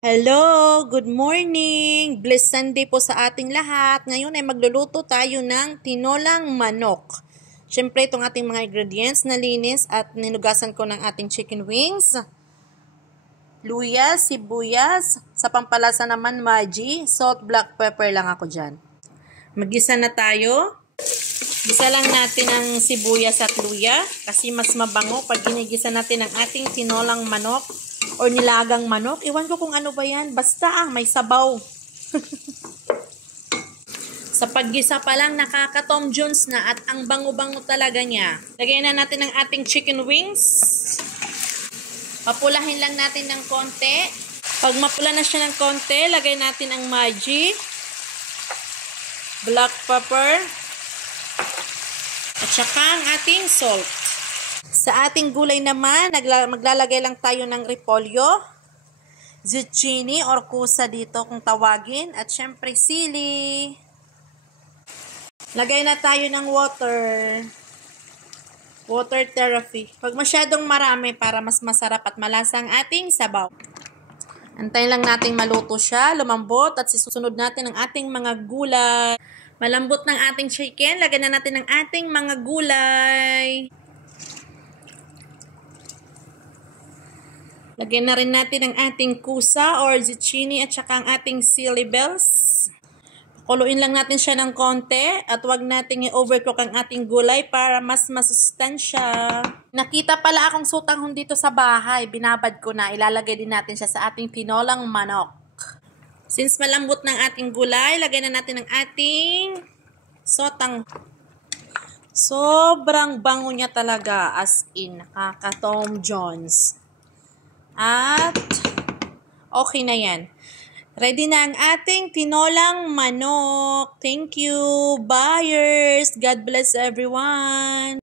Hello! Good morning! Blessed Sunday po sa ating lahat. Ngayon ay magluluto tayo ng tinolang manok. Siyempre itong ating mga ingredients nalinis at ninugasan ko ng ating chicken wings. Luya, sibuyas, sa pampalasa naman Maggi, salt, black pepper lang ako dyan. Mag-gisa na tayo. Gisa lang natin ang sibuyas at luya kasi mas mabango pag ginigisa natin ang ating tinolang manok or nilagang manok. Iwan ko kung ano ba yan. Basta may sabaw. Sa paggisa pa lang nakaka-Tom Jones na at ang bango-bango talaga niya. Lagyan na natin ang ating chicken wings. Papulahin lang natin ng konti. Pag mapula na siya ng konti, lagay natin ang Maggi, black pepper, at saka ang ating salt. Sa ating gulay naman, maglalagay lang tayo ng repolyo, zucchini or kusa dito kung tawagin, at syempre sili. Lagay na tayo ng water therapy. Pag masyadong marami para mas masarap at malasa ang ating sabaw. Antayin lang nating maluto siya, lumambot, at susunod natin ang ating mga gulay. Malambot ng ating chicken, lagyan na natin ang ating mga gulay. Lagyan na rin natin ang ating kusa or zucchini at saka ang ating chili bells. Pakuluin lang natin siya ng konti at huwag natin i-overcook ang ating gulay para mas masustansya. Nakita pala akong sutanghon dito sa bahay. Binabad ko na. Ilalagay din natin siya sa ating tinolang manok. Since malambot ng ating gulay, lagyan na natin ang ating sotang. Sobrang bango niya talaga, as in, nakaka-Tom Jones. At okay na yan. Ready na ang ating tinolang manok. Thank you, buyers. God bless everyone.